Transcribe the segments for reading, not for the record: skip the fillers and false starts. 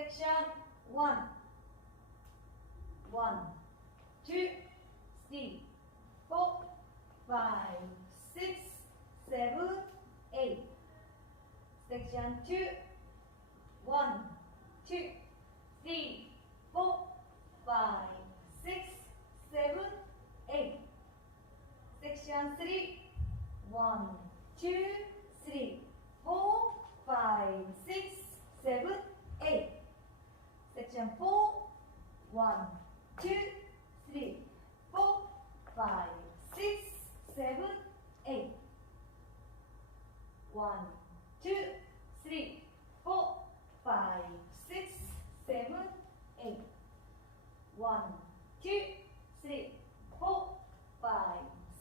Section 1. 1, 2, 3, 4, 5, 6, 7, 8. Section 2. 1, 2, 3, 4, 5, 6, 7, 8. Section 3. 1, 2, 3, 4, 5, 6, 7, 8. Section 4. 1, 2, 3, 4, 5, 6, 7, 8. 1, 2, 3, 4, 5, 6, 7, 8. 1, 2, 3, 4, 5,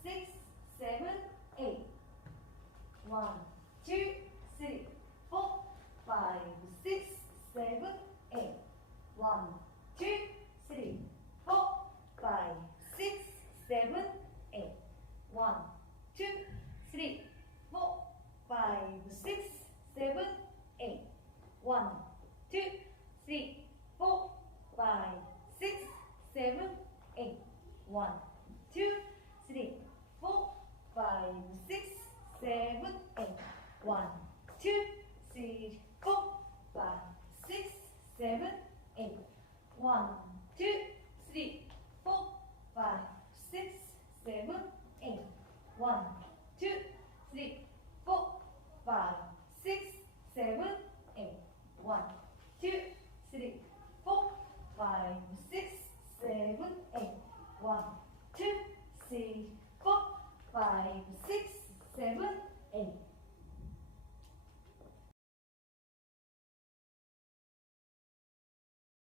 6, 7, 8. 1, 2, 3, 4, 5, 6, 7, 8. 1, 2, 3, 4, 5, 6, 7, 8. 1, 2, 3, 4, 5, 6, 7, 8. 1, 2, 3, 4, 5, 6, 7, 8. 1, 2, 3, 4, 5, 6, 7, 8. 1, 2, 3,